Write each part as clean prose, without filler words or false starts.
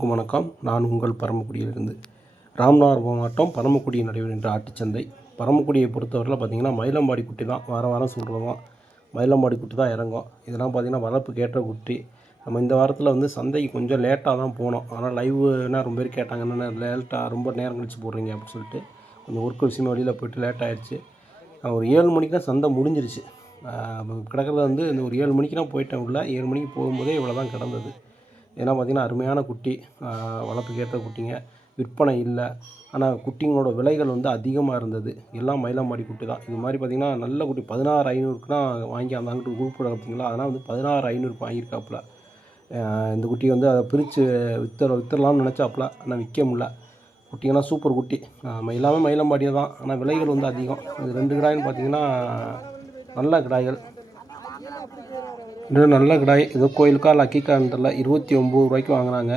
அனைவருக்கும் வணக்கம். நான் உங்கள் பரமக்குடியிலிருந்து. ராமநாதபுரம் மாவட்டம் பரமக்குடியில் நடைபெறுகின்ற ஆட்டுச்சந்தை. பரமக்குடியை பொறுத்தவரையில் பார்த்திங்கன்னா மயிலம்பாடி குட்டி தான் வாரம் சொல்கிறோம். மயிலம்பாடி குட்டி தான் இறங்கும். இதெல்லாம் பார்த்திங்கன்னா வளர்ப்புக்கு ஏற்ற குட்டி. நம்ம இந்த வாரத்தில் வந்து சந்தைக்கு கொஞ்சம் லேட்டாக தான் போனோம். ஆனால் லைவ்னா ரொம்ப பேர் கேட்டாங்க, என்னென்ன லேட்டாக ரொம்ப நேரம் கழிச்சு போடுறீங்க அப்படின்னு சொல்லிட்டு. கொஞ்சம் ஒர்க் விஷயமா வெளியில் போய்ட்டு லேட் ஆகிடுச்சு. ஒரு 7 மணிக்கு தான் சந்தை முடிஞ்சிருச்சு. கிடக்கிறத வந்து இந்த ஒரு 7 மணிக்கு தான் போயிட்டேன். உள்ள 7 மணிக்கு போகும்போதே இவ்வளோ தான் கிடந்தது. ஏன்னா பார்த்திங்கன்னா அருமையான குட்டி, வளர்ப்புக்கு ஏற்ற குட்டிங்க. விற்பனை இல்லை, ஆனால் குட்டிங்களோட விலைகள் வந்து அதிகமாக இருந்தது. எல்லாம் மயிலம்பாடி குட்டி தான். இது மாதிரி பார்த்திங்கன்னா நல்ல குட்டி 16,500க்குனா வாங்கி அந்த அங்கிட்டு குரூப்பில் பார்த்திங்களா, அதெல்லாம் வந்து 16,500க்கு வாங்கியிருக்காப்புல. இந்த குட்டியை வந்து அதை பிரித்து விற்றுலாம்னு நினச்சாப்புல, ஆனால் விற்க முடியல. குட்டிங்கெல்லாம் சூப்பர் குட்டி. எல்லாமே மயிலம்பாடியே தான், ஆனால் விலைகள் வந்து அதிகம். இது 2 கிடாய்னு பார்த்திங்கன்னா நல்ல கிடாய்கள். இன்னும் நல்ல கிடாய். ஏதோ கோயிலுக்கா லக்கிக்கான்னு தெரியல, 29 ரூபாய்க்கு வாங்கினாங்க.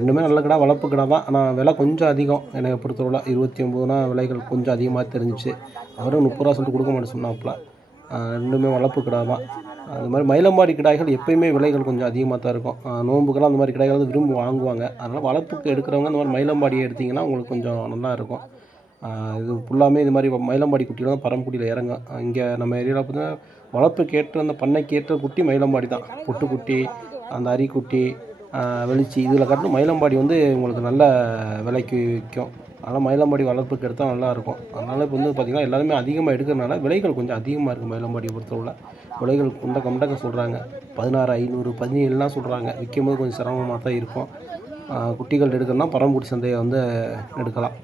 ரெண்டுமே நல்ல கிடா, வளர்ப்பு கிடா தான். ஆனால் விலை கொஞ்சம் அதிகம். என்னை பொறுத்தவரை 29னா விலைகள் கொஞ்சம் அதிகமாக தெரிஞ்சிச்சு. அவரும் 30 ரூபா சொல்லிட்டு கொடுக்க மாட்டேன் சொன்னாப்புல. ரெண்டுமே வளர்ப்பு கிடா தான். அது மாதிரி மயிலம்பாடி கிடாய்கள் எப்போயுமே விலைகள் கொஞ்சம் அதிகமாக தான் இருக்கும். நோம்புக்கெல்லாம் அந்த மாதிரி கிடாய்கள் வந்து விரும்பி வாங்குவாங்க. அதனால் வளர்ப்புக்கு எடுக்கிறவங்க இந்த மாதிரி மயிலம்பாடியை எடுத்திங்கன்னா உங்களுக்கு கொஞ்சம் நல்லா இருக்கும். இது ஃபுல்லாமே இது மாதிரி மயிலம்பாடி குட்டியில் தான் பரமக்குடியில் இறங்கும். இங்கே நம்ம ஏரியாவில் பார்த்தீங்கன்னா வளர்ப்புக்கு ஏற்ற அந்த பண்ணைக்கு ஏற்ற குட்டி மயிலம்பாடி தான். பொட்டுக்குட்டி, அந்த அரிக்குட்டி, வெளிச்சி, இதில் காட்டிலும் மயிலம்பாடி வந்து உங்களுக்கு நல்ல விலைக்கு விற்கும். அதனால் மயிலம்பாடி வளர்ப்புக்கு எடுத்தால் நல்லாயிருக்கும். அதனால் இப்போ வந்து பார்த்திங்கன்னா எல்லாருமே அதிகமாக எடுக்கிறதுனால விலைகள் கொஞ்சம் அதிகமாக இருக்குது. மயிலம்பாடியை பொறுத்தவரை விலைகள் குண்டக்க சொல்கிறாங்க. 16,500, 17லாம் சொல்கிறாங்க. விற்கும்போது கொஞ்சம் சிரமமாக தான் இருக்கும். குட்டிகள் எடுக்கணும்னா பரமக்குடி சந்தையை வந்து எடுக்கலாம்.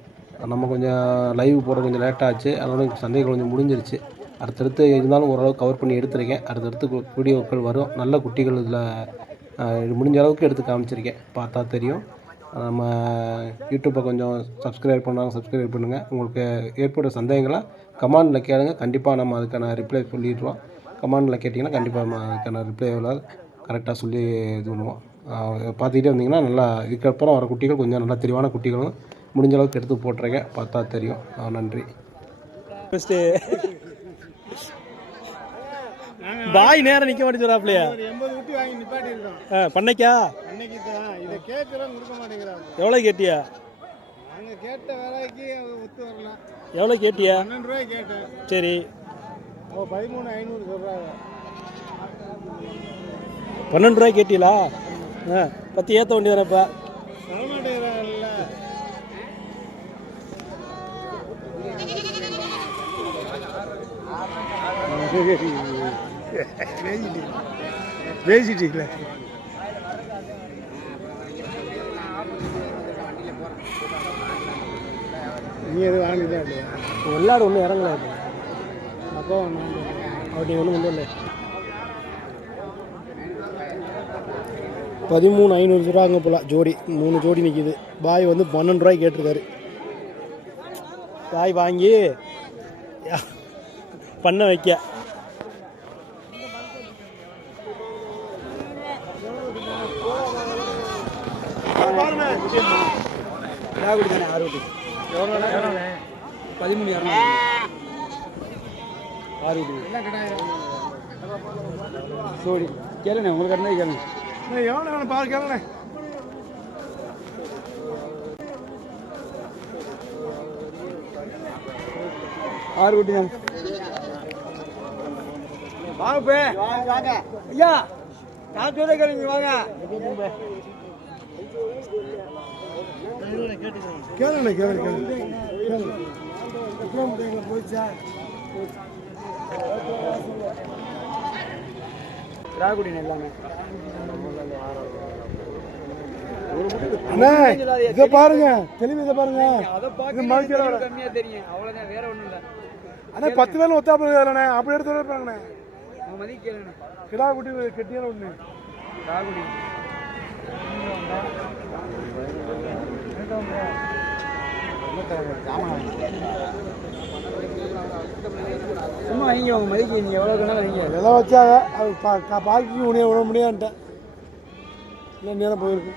நம்ம கொஞ்சம் லைவ் போட கொஞ்சம் லேட்டாச்சு, அதனால சந்தைகள் கொஞ்சம் முடிஞ்சிருச்சு. அடுத்தடுத்து இருந்தாலும் ஓரளவுக்கு கவர் பண்ணி எடுத்திருக்கேன். அடுத்தடுத்து வீடியோக்கள் வரும். நல்ல குட்டிகள் இதில் முடிஞ்ச அளவுக்கு எடுத்து காமிச்சிருக்கேன். பார்த்தா தெரியும். நம்ம யூடியூப்பை கொஞ்சம் சப்ஸ்கிரைப் பண்ணுங்கள். உங்களுக்கு ஏற்படுற சந்தேகங்களை கமெண்டில் கேளுங்க. கண்டிப்பாக நம்ம அதுக்கான ரிப்ளை சொல்லிடுவோம். கமெண்டில் கேட்டிங்கன்னா கண்டிப்பாக நம்ம அதுக்கான ரிப்ளை கரெக்டாக சொல்லி இது பண்ணுவோம். பார்த்துக்கிட்டே வந்தீங்கன்னா நல்லா இதுக்கப்புறம் வர குட்டிகள் கொஞ்சம் நல்லா தெளிவான குட்டிகளும் முடிஞ்ச அளவுக்கு எடுத்து போட்டிருக்கேன். பார்த்தா தெரியும். நன்றி. ஃபஸ்ட்டு பாய் நேரம் நிற்க மாட்டேங்குது வராப்லையா? 80 குட்டி வாங்கி நிப்பாட்டிருக்கோம். பண்ணைக்கா? பண்ணைக்கு தான். இதை கேட்குறோம், கொடுக்க மாட்டேங்கிறாங்க. எவ்வளோ கேட்டியா? நாங்கள் கேட்ட வேலைக்கு ஒத்து வரலாம். எவ்வளோ கேட்டியா? 12 ரூபாய் கேட்டேன். சரி, 13,500 சொல்கிறாங்க. 12 ரூபாய் கேட்டீங்களா? 10 ஏற்ற வேண்டியதானே? இப்போ சொல்ல மாட்டேங்கிறாங்கல்ல. பேசிட்டீங்களே. நீ எதுவும் வாங்கிதான் இல்லையா? எல்லாரும் ஒன்றும் இறங்கல. அப்போ ஒன்று அப்படி ஒன்றும் கொண்டு இல்லை. 13,500 ரூபாங்க போல ஜோடி. 3 ஜோடி நிற்கிது. பாய் வந்து 12 ரூபாய் கேட்டிருக்காரு. பாய் வாங்கி பண்ண வைக்க. தானே 6 குட்டி 13,200 6 குட்டி ஜோடி. கேளுண்ணே, உங்களுக்கு என்ன கேளுங்க. எவ்வளோ வேணும் பாரு, கேளுண்ணே. ஆறு குட்டி தான். வாங்க வாங்க ஐயா, நான் சொல்ல கேளுங்க. வாங்க கேளுண்ணே, கேளுங்க போயிடுச்சா? ராகுடின் எல்லாமே. அண்ணா இதை பாருங்க, தெளிவு இதை பாருங்க. கம்மியா தெரியும், அவ்வளவுதான், வேற ஒண்ணும் இல்ல. அண்ணா 10 பேரும் ஒத்தாப்புல இல்லைண்ணே, அப்படி எடுத்து இருப்பாங்கண்ணே. மதிக்கலண்ணே. கிடா குட்டி கெட்டியான ஒண்ணு ராகுடி சும்மா வாங்கி அவங்க மதிக்க, நீங்க எவ்வளவு வேணாலும் வாங்க. எல்லாம் வச்சாங்க, அது பாக்கி உனிய விட முடியாதுன்ட்டேன். இல்லை நேரம் போயிருக்கு.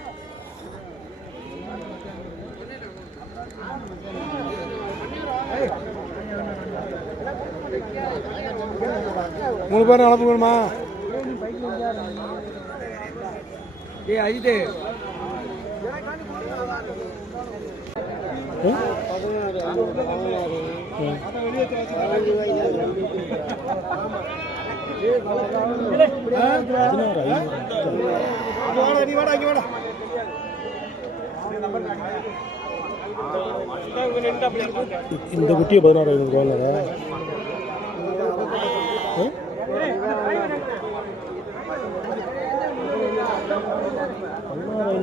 மூணு பேரும் அளப்பு வேணுமா? ஏய் அஜித் இந்த குட்டியை 16,500 ரூபாங்களா?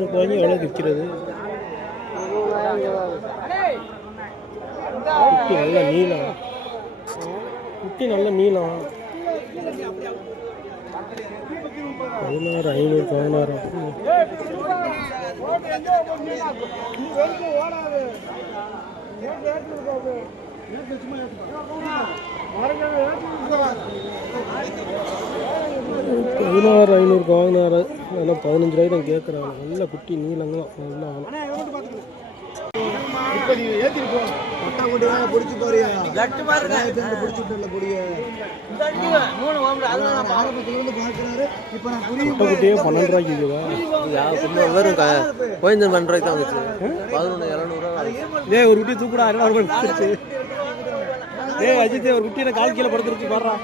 ரூபாய்க்கு எவ்வளோ விற்கிறது? குட்டி நல்ல நீளம், குட்டி நல்ல நீளம். 16,500 16. $16,500 வாங்கினாரு. அதெல்லாம் 15 ரூபாய்க்கு தான் கேட்குறாங்க. நல்ல குட்டி நீளங்களாம் நல்லா. பிடிச்சி போறியா குட்டியே 12 ரூபாய்க்கு இருக்குதா? வெறும் 12 ரூபாய்க்கு தான் வந்துச்சு. 11,700. ஒரு குட்டி தூக்குடா, 200 ரூபாய் கொடுத்துருச்சு. அஜித் ஒரு குட்டியை கால் கீழே படுத்துருச்சு பாடுறா.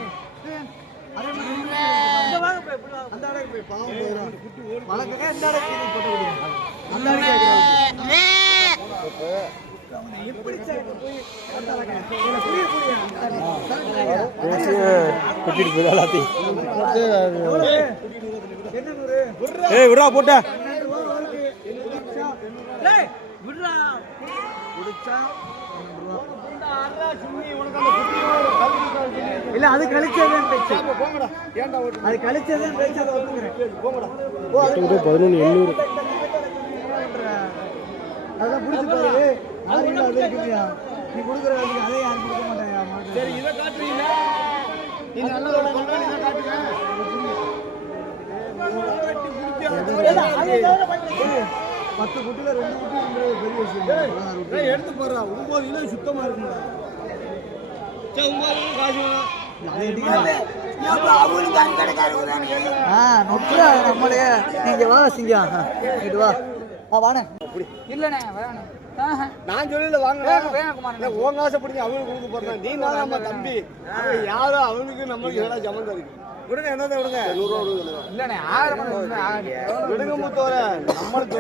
கூட்டிட்டு போய் எல்லாத்தையும் விடுறா போட்ட இல்ல அது கழிச்சதான் பேச்சு. அது கழிச்சதான் பேச்சு. அதை ஒத்துக்கிறேன். 11,800. அதெல்லாம் பிடிச்சி பாரு. அது இருக்குயா, நீ கொடுக்குற அதே யாரும் கொடுக்க மாட்டாயா? சரி, இதை காட்டுறீங்களா? நீ நல்ல காட்டுங்க. 10 குட்டில 2 குட்டி பெரிய விஷயம். எடுத்து போடுறா. 9 கிலோ சுத்தமா இருக்குங்க. நான் சொல்லல வாங்க உங்க ஆசைப்படுங்க. அவங்களுக்கு கொடுக்க போறேன். நீ நம்ம தம்பி யாரும் அவனுக்கு நம்மளுக்கு ஏதாவது சம்மந்தம் இருக்கு. விடுங்க, என்னதான் விடுங்க. 100 ரூபா இல்லண்ணே. 1000 விடுங்க மூத்தவர. நம்மளுக்கு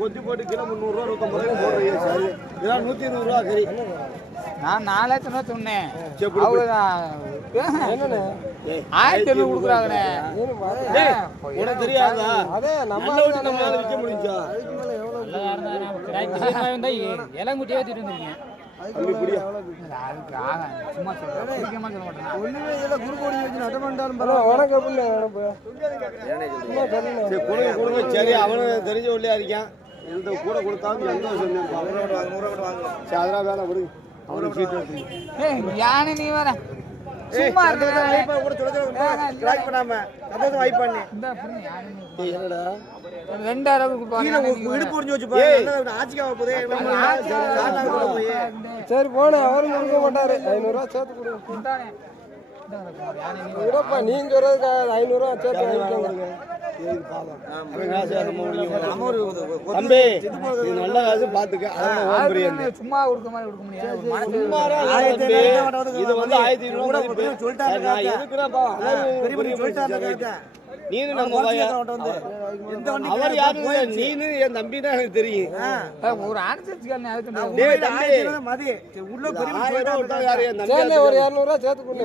கொத்தி போட்டு கிலோ 300 ரூபா 150 ரூபாய்க்கு போடுறீங்க. சரி, இதெல்லாம் 120 ரூபா. சரி, நான் 4,000 ரூபா சொன்னேன். என்னண்ணே 1,800 கொடுக்குறாங்கண்ணே. உனக்கு தெரியாதா? அதே நம்ம நம்மளால விற்க முடிஞ்சா இளங்குட்டியே ஏற்றிட்டு வந்துருக்கீங்க. சரி, அவனு தெரிஞ்ச உள்ளே இருக்கான். எந்த கூட கொடுத்தாலும் எந்த அதெல்லாம் வேணாம் விடுங்க. அவனுக்கு சீட்டு எடுத்து யானை நீ வர சும்மா சரி போன அவரும் கொடுக்க மாட்டாரு. 500 ரூபா சேர்த்து கொடுங்க. நீங்க 500 ரூபா சேர்த்து வாங்கிக்கோங்க. தம்பி நல்ல காசு பாத்துக்க. சும்மா கொடுக்க மாதிரி கொடுக்க முடியாது. இது வந்து 1,500 நீனு நம்ம அவர் யாரு? நீனு என் தம்பி தான் எனக்கு தெரியும். ஒரு ஒரு 200 ரூபா சேர்த்து கொடுங்க.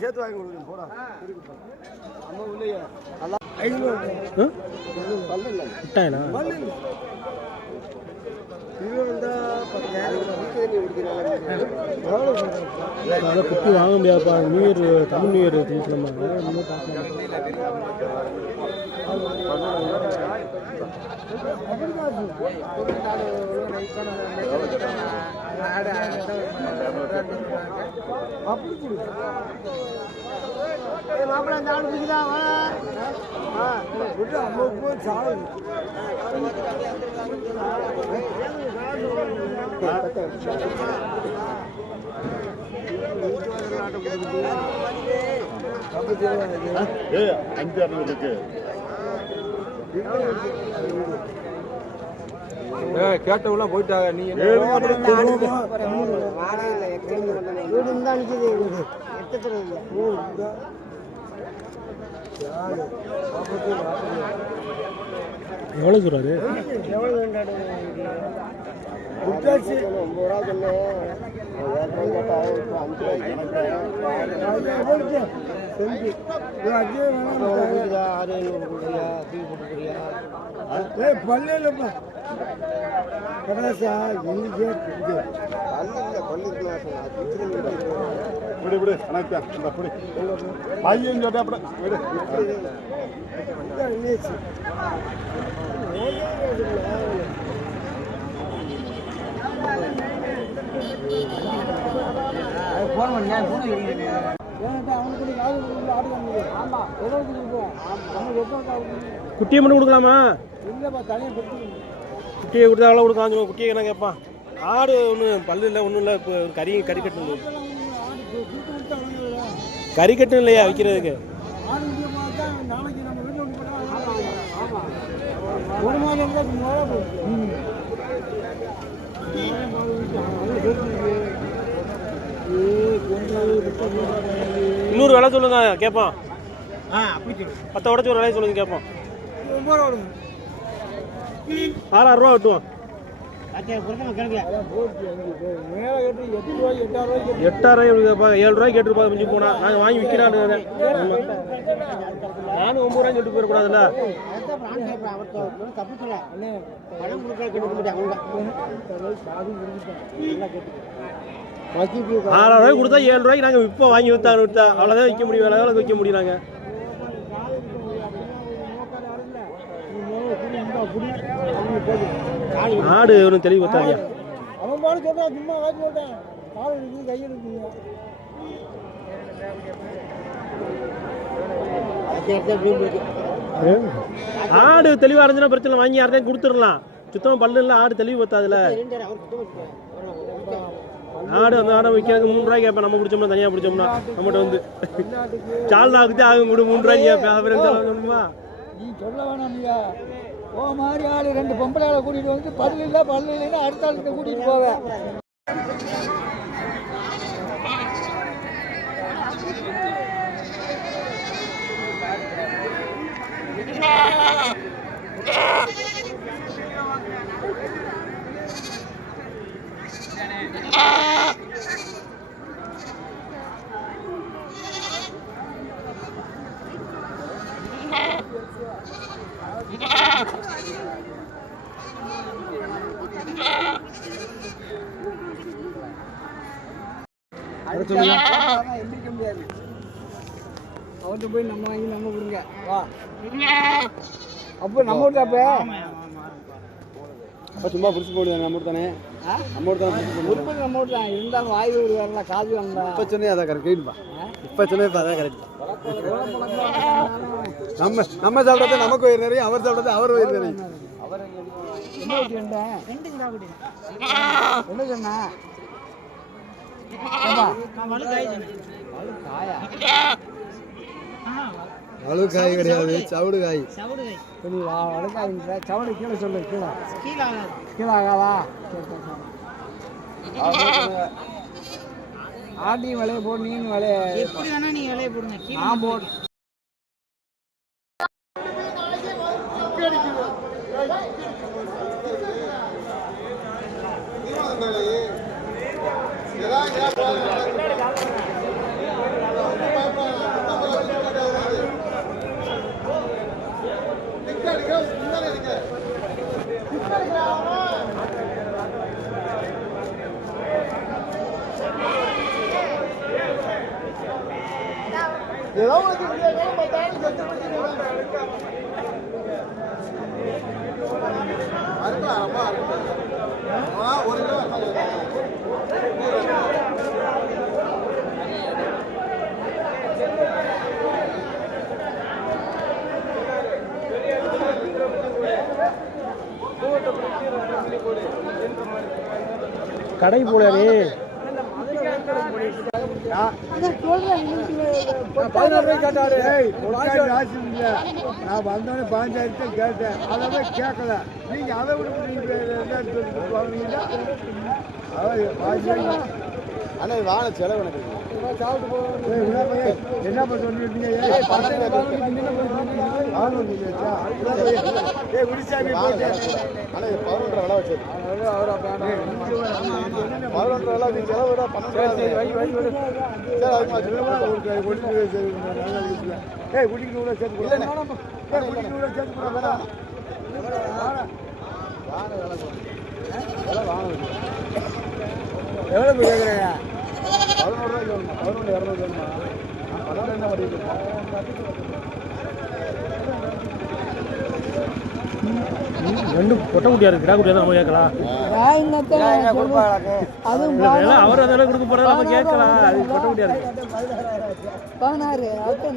சேர்த்து வாங்கி கொடுங்க. போடா குட்டி வாங்க முடியாதுப்பா. New year, Tamil new year திங்கக்கிழமை. அப்படி கொடு. மாப்பிள்ளை அந்த ஆள் பிடிக்குதா? விட்டு அம்மா போய் சாவு. கேட்டவெல்லாம் போயிட்டாங்க. நீ எவ்வளோ சொல்கிறாரு? பல்லுப்பா கடாசா எங்கே விடு விடு கணக்கு அப்படி பையன் சொல்லிட்டு அப்படி விடு. போன் பண்ணி போன குட்டியை மட்டும் கொடுக்கலாமா? இல்லைப்பா தனியாக கொடுத்து குட்டியை கொடுத்தா அவ்வளோ கொடுக்கலாம். சொல்லுவோம் குட்டியை என்ன கேட்பான்? ஆடு ஒன்றும் பல்லு இல்லை, ஒன்றும் இல்லை. இப்போ கறி கட்டு கறி கட்டும் இல்லையா விற்கிறதுக்கு? நாளைக்கு நம்ம வீட்டில் ஒரு மாதம் இன்னொரு விலை சொல்லுங்க கேட்போம். பத்தை உடச்சி ஒரு விலையை சொல்லுங்க கேட்போம். 6,000 வெட்டுவோம். 8,000 7 ரூபாய்க்கு கேட்டுருப்பா. மிஞ்சி போனா நாங்கள் வாங்கி விற்கிறான்னு. நானும் 9 ரூபாய்க்கு கேட்டு போயிடக்கூடாதுல்ல. 6,000 ரூபாய்க்கு கொடுத்தா 7 ரூபாய்க்கு நாங்கள் இப்போ வாங்கி விற்றா அவ்வளோதான் விற்க முடியும். வேலை வேலை விற்க முடியும். நாங்கள் ஆடு ஒன்றும் தெளிவு பார்த்தாரியா? அவன் பாடு சொல்றான், சும்மா காய்ச்சி சொல்றேன். கால் இருக்குது, கை இருக்குது. ஆடு தெளிவாக இருந்துச்சுன்னா பிரச்சனை, வாங்கி யார்ட்டையும் கொடுத்துடலாம். சுத்தமாக பல்லு இல்லை, ஆடு தெளிவு பார்த்தாதுல. ஆடு அந்த ஆடை விற்கிறதுக்கு 3 ரூபாய்க்கு கேட்பேன். நம்ம பிடிச்சோம்னா தனியாக பிடிச்சோம்னா நம்மகிட்ட வந்து சால்னாக்குதே ஆகும் கொடு 3 ரூபாய்க்கு கேட்பேன். சொல்லுமா நீ சொல்ல வேணாம். நீயா ஓ மாதிரி ஆள் 2 பொம்பளை ஆளை கூட்டிகிட்டு வந்து பல்லு இல்லைன்னா அடுத்த ஆளுகிட்ட கூட்டிகிட்டு போவேன். எந்திரிக்க முடியாது. அவர்கிட்ட போய் நம்ம வாங்கி நம்ம கொடுங்க. வா அப்போ நம்ம வீட்டு அப்போ சும்மா பிடிச்சி போடுவேன். நம்ம தானே நம்ம உற்பத்தி நம்ம வீட்டு தான் இருந்தாலும் வாய் ஒரு வரல காது வந்தா இப்போ சொன்னே அதான் கரெக்டுப்பா. இப்போ சொன்னே அதான் கரெக்ட். நம்ம சாப்பிட்றது நமக்கு வயிறு நிறைய, அவர் சாப்பிட்றது அவர் வயிறு நிறைய. என்ன சொன்னா அழுகு காய் கிடையாது, சவுடு காய். சவுடு கீழே சொல்லு. கீழே ஆகாதா? ஆட்டியும் விலையை போடு, நீயும் விலையை எப்படி வேணா நீ விலையை போடுங்க. நான் போடு. ஏதோ கடை போலானே 16 ரூபாய் கேட்டாரு. நான் வந்தோடனே 15,000 கேட்டேன். அதை போய் கேட்கல. நீங்க அதை விட வாழ செலவு எனக்கு என்ன பண்ண சொல்லிட்டீங்க? குடிசாமி போட்டு ஆனால் 11 விலை வச்சு 11 விலை நீ செலவு விட 12 எவ்வளவு கேட்குறேன்? 11 ரூபாய்க்கு வேணுமா 11 200 வேணுமா 12 என்ன வரைக்கும் ரெண்டும் பொட்டை குட்டியா இருக்கு கிடா குட்டியா தான் நம்ம கேட்கலாம் அவர் அதெல்லாம் கொடுக்க போறது நம்ம கேட்கலாம் அது பொட்டை குட்டியா இருக்கு 16 அடுத்த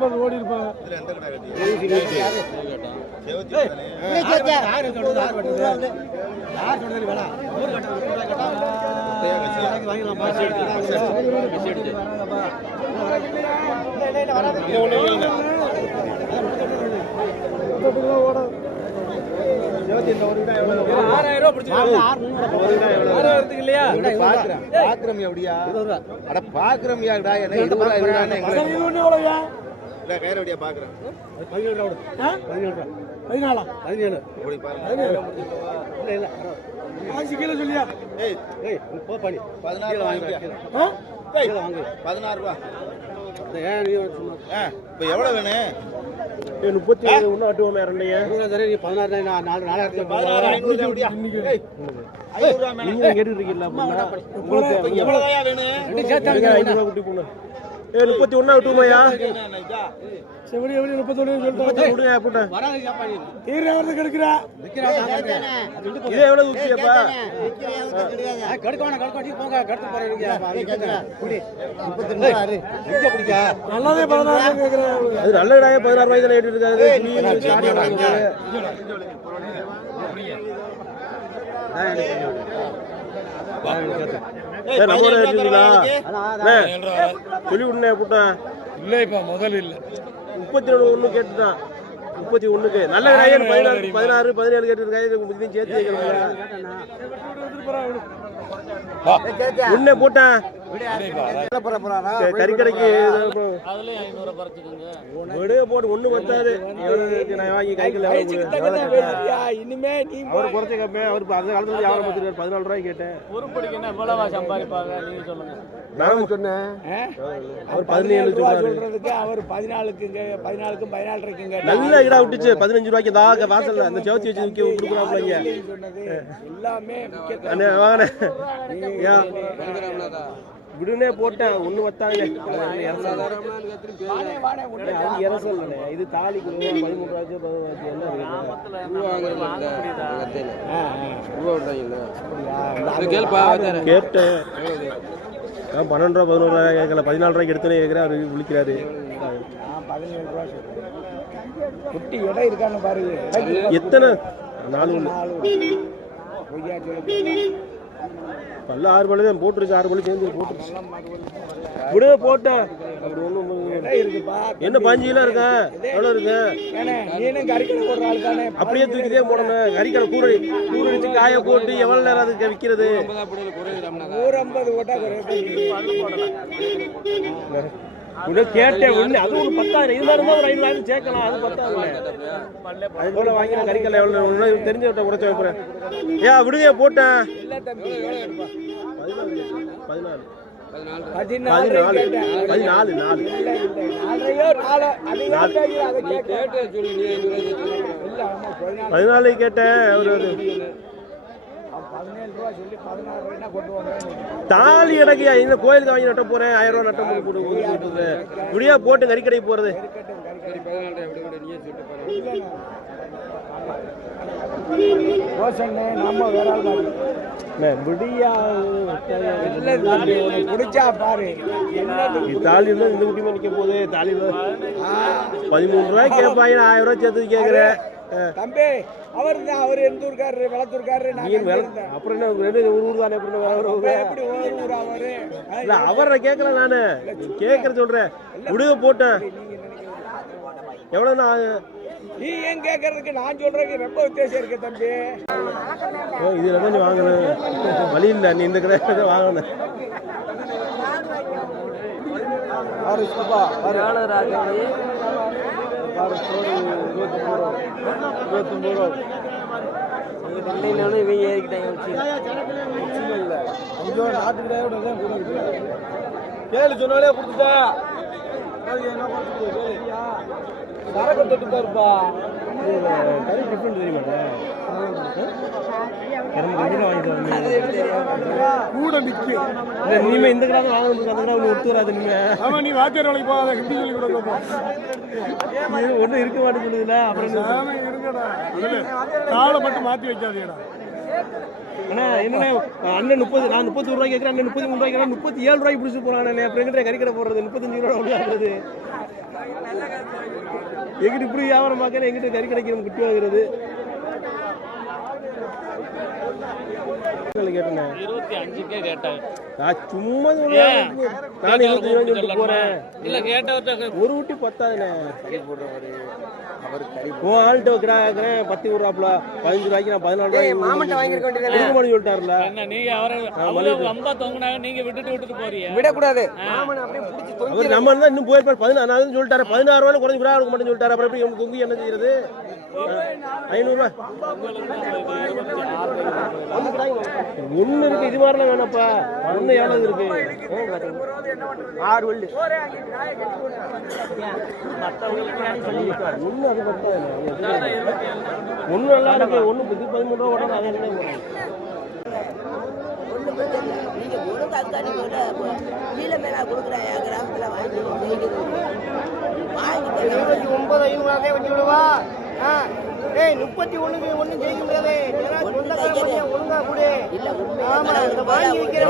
நான் ஓடி இருப்பாங்க எவ்வளவு வேணும் 37 ஒன்னும் அட்டுவோமே ரெண்டையே சரி நீ 16 4 நீங்க கேட்டுட்டு இருக்கீங்களா உங்களுக்கு எவ்வளவு வேணும் 5 ரூபாய் குட்டி போங்க 31 விட்டுமாயா செவடி எவடி 31 சொல்லிட்டு விடுங்க போட்டு தீர்றது கெடுக்குறா இது எவ்வளவு ஊத்தியப்பா நல்லாவே 16 கேக்குறேன் அது நல்ல கடாயே 16 ரூபாய் தானே ஏற்றிட்டு இருக்காரு நம்ம ஏற்றிருக்கீங்களா சொல்லி விடுனே போட்டேன் இல்ல இப்ப முதல்ல இல்ல 31 ஒண்ணு கேட்டுட்டான் 31க்கு நல்ல கடாயே 16 17 கேட்டிருக்காங்க சேர்த்து வைக்கிறேன் உன்னை போட்டேன் கறிக்கடைக்கு போட்டு ஒண்ணு பத்தாது நான் வாங்கி கைகள் இனிமே நீ அவர் குறைச்ச கம்மியா அவர் அந்த காலத்துல வியாபாரம் பார்த்துருக்காரு 14 ரூபாய் கேட்டேன் நான் சொன்னேன் அவர் 17 சொல்றதுக்கு அவர் 14க்குங்க 14க்கும் 14க்குங்க நல்ல இடா விட்டுச்சு 15 ரூபாய்க்கு தாக வாசல்ல அந்த செவத்தி வச்சு கொடுக்குறாங்க எல்லாமே விடுனே போட்டேன் ஒண்ணு வத்தாங்க இது தாலி 13 ரூபாய் கேட்டேன் 12 ரூபா 11 ரூபாய் கேட்கல 14 ரூபாய்க்கு எடுத்துனே கேட்கிறேன் அவரு விழிக்கிறாரு 17 ரூபாய் குட்டி இடம் இருக்கான்னு பாருங்க எத்தனை 4 பல்ல 6 பல்லு தான் போட்டுருச்சு 6 பல்லு சேர்ந்து போட்டுருச்சு விட போட்டேன் அப்படி ஒன்றும் இருக்குப்பா. என்ன 5 கிலோ இருக்கா? எவ்வளோ இருக்கு? ஏண்ணே, நீனும் கறிக்கடை போடுற ஆள் தானே? அப்படியே தூக்கிட்டே போடணும். கறிக்கடை கூரடிச்சு காய போட்டு எவ்வளோ நேரம் அதுக்கு விற்கிறது? 150 போட்டா குறைய கேட்டேன் ஒண்ணு. அது ஒரு 10,000 இது மாதிரி ஒரு 5,000 சேர்க்கலாம். அது 10,000 அது போல வாங்கி நான் கறிக்கடை எவ்வளோ தெரிஞ்ச உடச்சு வைப்பேன். விடுங்க போட்டேன். 14 கேட்டேன். தாலி எனக்கு இந்த கோயிலுக்கு வாங்கி நட்ட போறேன். 1000 ரூபா நட்டம் போட்டு முடியா போட்டு கறிக்கடைக்கு போறது. நம்ம வேற ஆள் பிடிச்சா பாரு. தாலி இந்த குட்டிமா நிக்க போகுது. தாலி 13 ரூபாய் கேட்பாங்க. 1000 ரூபாய் சேர்த்து கேட்கிறேன். தம்பி அவர் எந்த ஊருக்காரரு? வளத்தூர்காரரு. அப்புறம் என்ன ஊர் தானே? அவரை கேட்கல. நானு கேட்கற சொல்றேன். விடுக போட்டேன். எவ்வளவு நீ ஏன் கேட்கறதுக்கு? நான் சொல்றதுக்கு ரொம்ப வித்தியாசம் இருக்கு தம்பி. இதுல தான் நீ வாங்கணும். வழி இல்லை. நீ இந்த கடை வாங்கணும். கேளு சொன்னாலே கொடுத்துட்டா சரக்கு தொட்டு இருப்பா. கறி டிஃப்ரெண்ட் தெரியுமா? கூட நிக்கு. நீமே இந்த கடை வாங்கணும். அந்த கடை ஒத்து வராது. நீங்க ஆமா, நீ வாத்தியார் வேலைக்கு போகாத. ஹிந்தி சொல்லி கொடுக்க ஒன்றும் இருக்க மாட்டேங்குதுல. அப்புறம் இருக்கடா காலை மட்டும் மாத்தி வைக்காதீடா. அண்ணா என்னண்ணே அண்ணன் 30 நான் 31 ரூபாய் கேட்குறேன். அண்ணன் 33 ரூபாய்க்கு 37 ரூபாய்க்கு பிடிச்சிட்டு போறானே. அப்புறம் எங்கிட்ட கறிக்கடை போடுறது 35 ரூபா விளையாடுறது. எங்கிட்ட இப்படி வியாபாரம் பார்க்கறேன். எங்கிட்ட கறி கிடைக்கிறோம் குட்டி வாங்குறது. கேட்டேன் 25 கேட்டேன். நான் சும்மா நான் 25 போறேன். இல்ல கேட்டவர்கிட்ட ஒரு ஊட்டி 10,000 உன் ஆள்கிட்ட கிடாக்குறேன். 10 விடுறாப்புல 15 ரூபாய்க்கு நான் 14 ரூபாய்க்கு மாமன்ட்ட வாங்கிருக்க வேண்டியது கொடுக்க சொல்லிட்டாருல. என்ன நீங்க அவரை ரொம்ப தொங்குனாங்க. நீங்க விட்டுட்டு போறீங்க. விடக்கூடாது. மாமன் அப்படியே பிடிச்சி தொங்கி. அவர் நம்ம தான் இன்னும் போயிருப்பாரு. 16 சொல்லிட்டாரு. 16 ரூபாய் குறைஞ்சு கூட கொடுக்க மாட்டேன்னு சொல்லிட்டாரு. அப்புறம் எப்படி தொங்கி என்ன செய்யறது? 500 ரூபாய் ஒண்ணு இருக்கு. இது மாதிரிலாம் வேணாப்பா. ஒண்ணு எவ்வளவு இருக்கு? 6 வெள்ளி. ஒண்ணு அது பத்தாது. ஒண்ணு நல்லா இருக்கு. ஒண்ணு 13 ரூபா ஓட. அது என்ன நீங்க ஒழுங்கா அத்தாடி கீழே மேல கொடுக்குறாங்க. கிராமத்துல வாங்கி 29,500 வச்சு விடுவா. 31க்கு ஒன்றும் ஜெயிக்க முடியாது. ஒழுங்கா கொடு. ஆமா, வாங்கி வைக்கிற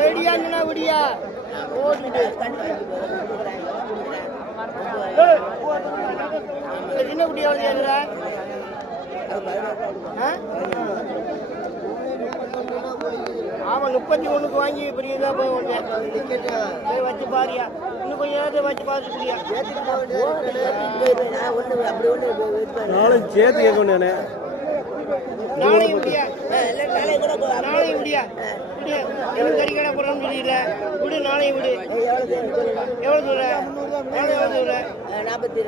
ஏடியான்னா விடியா ஓடிட்டு சின்ன குட்டியா வந்து ஆமா 31க்கு வாங்கி பெரியதா போய் வச்சு பாரியா. இன்னும் கொஞ்சம் நேரத்தை வச்சு பார்த்துக்கிறியா? நாளைக்கு சேர்த்து கேட்கணும். நாளையும் முடியா நாளையும் முடியா எனக்கு கறிக்கடை போடுறோம்னு சொல்லிடல. விடு நாளையும் விடு. எவ்வளவு சொல்ற? எவ்வளவு சொல்ற? 42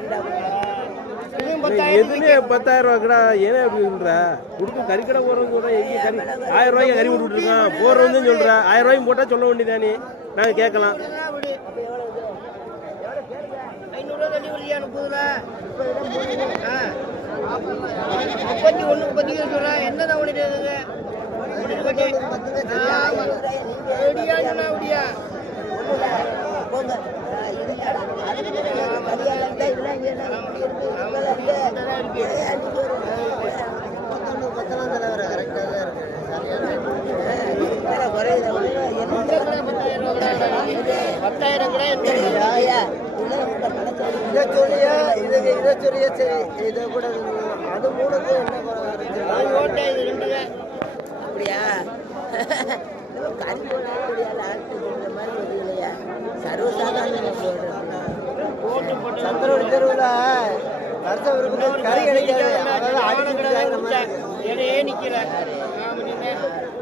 எதுவுமே 10,000 ரூபா கடா. ஏன்னா எப்படி சொல்ற? கொடுக்க கறிக்கடை போடுறோம்னு சொல்றேன். எங்கே கறி 1000 ரூபாய்க்கு கறி விட்டு இருக்கான். போடுறோம்னு சொல்ற. 1000 ரூபாய்க்கு போட்டா சொல்ல வேண்டியதானே. நாங்கள் கேட்கலாம். 500 தள்ளி வழியா 30 ரூபா. 31க்கு 10 சொல்றேன். என்னதான் உடைய அப்படியா? கறி போனா மாதிரி இல்லையா? சர்வசாதாரண சந்திரோடி தெருவில் வருஷம் கறி கிடைக்காது இடையே நிக்கல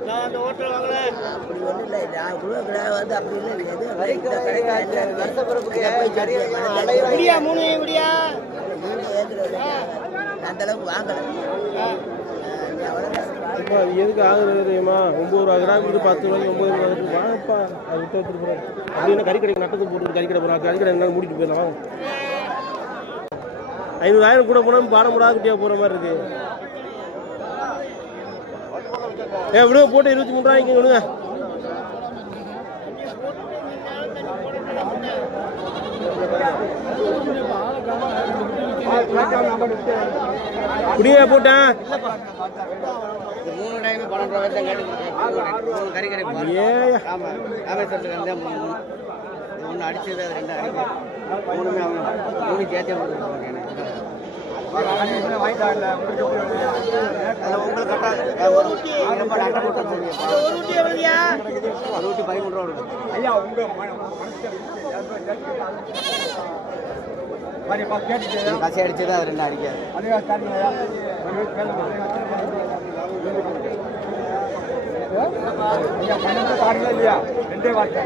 நான் அந்த ஹோட்டல் வாங்கல அப்படி ஒன்றும் இல்லை நான் குழுவ வந்து அப்படி இல்லை எது வருஷ பிறப்புக்கு கறி விடியா 3 விடியா அந்த அளவுக்கு வாங்கலை இப்போ அது எதுக்கு ஆகுது தெரியுமா 9 ரூபா கிராம் இது 10 ரூபாய்க்கு 9 ரூபா வாங்கப்பா அது விட்டு வச்சுருக்குறேன் அப்படின்னா கறி கடைக்கு நட்டத்துக்கு போட்டு கறி கடை போகிறாங்க கறி கடை எங்களால் மூடிட்டு போயிடலாம் வாங்க 500,000 கூட போனால் பாடம் போடாத குட்டியாக போகிற மாதிரி இருக்கு விடுங்க போட்டு 23 ரூபாய்க்கு விடுங்க குடியா போட்டேன் 3 டைம் 12 ரூபாய் தான் கேட்டு கறி கடை ராமேஸ்வரத்துக்கு ஒன்று அடிச்சது அது 2 அடிக்கும் 3மே அவங்க 3 சேர்த்தே கொடுத்துருக்காங்க உங்களுக்கு ஒரு ஊட்டி 13 ரூபா வரும் ஐயா உங்க கசி அடிச்சது அது 2 அடிக்காது இல்லையா 2 வார்த்தை